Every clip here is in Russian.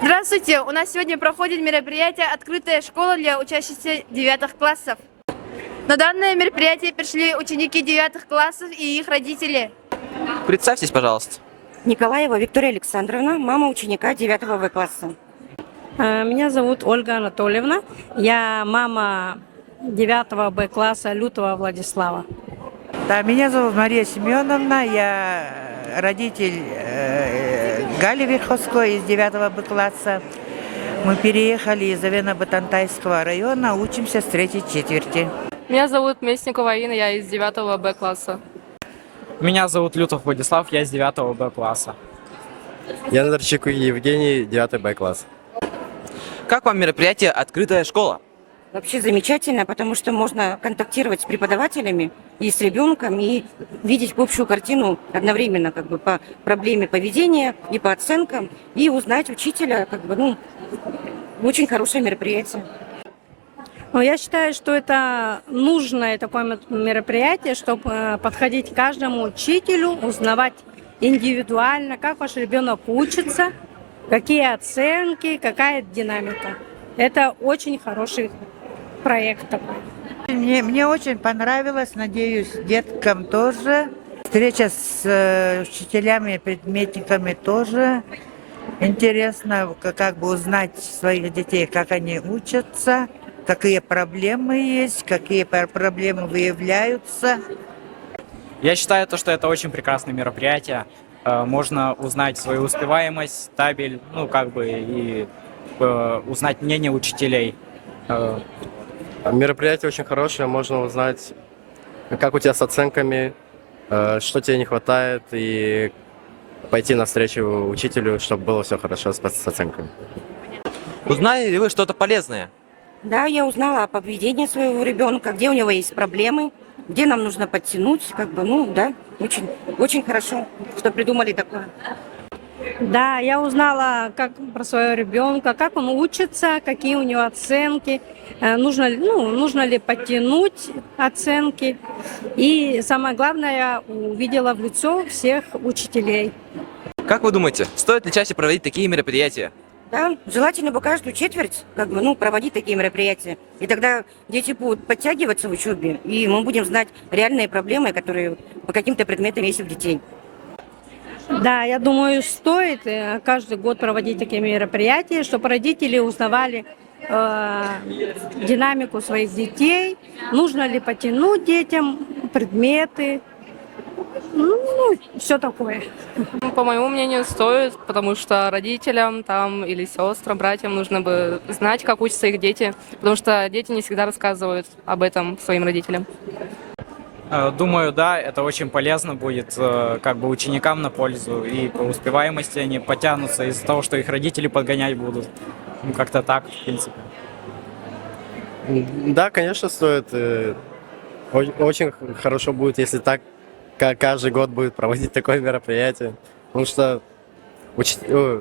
Здравствуйте! У нас сегодня проходит мероприятие «Открытая школа» для учащихся 9 классов. На данное мероприятие пришли ученики 9 классов и их родители. Представьтесь, пожалуйста. Николаева Виктория Александровна, мама ученика 9 В класса. Меня зовут Ольга Анатольевна. Я мама 9 Б класса Лютова Владислава. Да, меня зовут Мария Семеновна, я родитель Гали Верховской из 9 Б класса. Мы переехали из Авено-Батантайского района, учимся с 3-й четверти. Меня зовут Местникова Инна, я из 9 Б класса. Меня зовут Лютов Владислав, я из 9 Б класса. Я Надарчик Евгений, 9 Б класс. Как вам мероприятие «Открытая школа»? Вообще замечательно, потому что можно контактировать с преподавателями и с ребенком, и видеть общую картину одновременно как бы по проблеме поведения и по оценкам, и узнать учителя, очень хорошее мероприятие. Но я считаю, что это нужное такое мероприятие, чтобы подходить к каждому учителю, узнавать индивидуально, как ваш ребенок учится, какие оценки, какая динамика. Это очень хороший проект такой. Мне очень понравилось, надеюсь, деткам тоже. Встреча с учителями, предметниками тоже интересно, как бы узнать своих детей, как они учатся, какие проблемы есть, какие проблемы выявляются. Я считаю, что это очень прекрасное мероприятие. Можно узнать свою успеваемость, табель, и узнать мнение учителей. Мероприятие очень хорошее, можно узнать, как у тебя с оценками, что тебе не хватает, и пойти навстречу учителю, чтобы было все хорошо с оценками. Узнали ли вы что-то полезное? Да, я узнала о поведении своего ребенка, где у него есть проблемы, где нам нужно подтянуть, очень, очень хорошо, что придумали такое. Да, я узнала про своего ребенка, как он учится, какие у него оценки, нужно ли подтянуть оценки. И самое главное, я увидела в лицо всех учителей. Как вы думаете, стоит ли чаще проводить такие мероприятия? Да, желательно бы каждую четверть проводить такие мероприятия. И тогда дети будут подтягиваться в учебе, и мы будем знать реальные проблемы, которые по каким-то предметам есть у детей. Да, я думаю, стоит каждый год проводить такие мероприятия, чтобы родители узнавали динамику своих детей, нужно ли потянуть детям предметы, все такое. По моему мнению, стоит, потому что родителям или сестрам, братьям нужно бы знать, как учатся их дети, потому что дети не всегда рассказывают об этом своим родителям. Думаю, да, это очень полезно будет ученикам на пользу, и по успеваемости они потянутся из-за того, что их родители подгонять будут. Как-то так, в принципе. Да, конечно, стоит. Очень хорошо будет, если так каждый год будет проводить такое мероприятие, потому что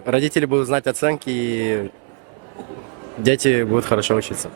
родители будут знать оценки, и дети будут хорошо учиться.